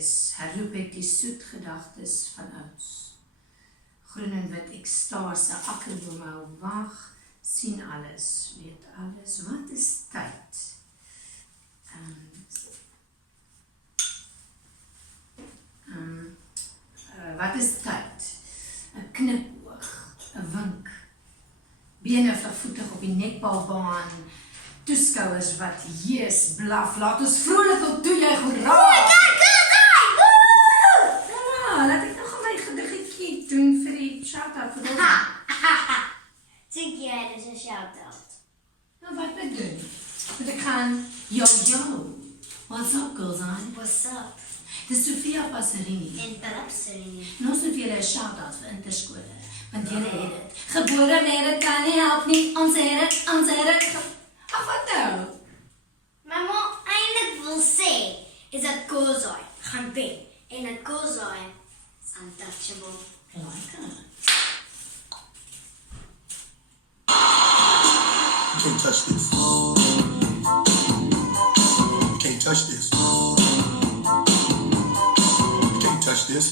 is, herroep ek die soet gedagtes van ouds. Groen en wit ekstase, akkerbome wag, sien alles, weet alles. Wat is tyd? Wat is tyd? 'n knipoog, 'n wink, bene vervoetig op die netbalbaan, toeskouers wat jees blaf, laat ons vrolik op toejuig, hoera! Laat ek nog my gediggetjie doen vir die shout-out vir ons. Dink jy dis 'n shout-out? Nou wat moet doen? Moet ek gaan, yo, what's up girls on? What's up? Dis Sofia Passerini. En Palapserini. En ons moet vir julle 'n shout-out vir interskole, want julle het dit. Gebore met dit kan nie help nie, ons het dit. Ag, wat nou? Maar wat eintlik wil sê is dat Kozai gaan wen en dat Kozai is untouchable. Like her. You can't touch this. You can't touch this. You can't touch this.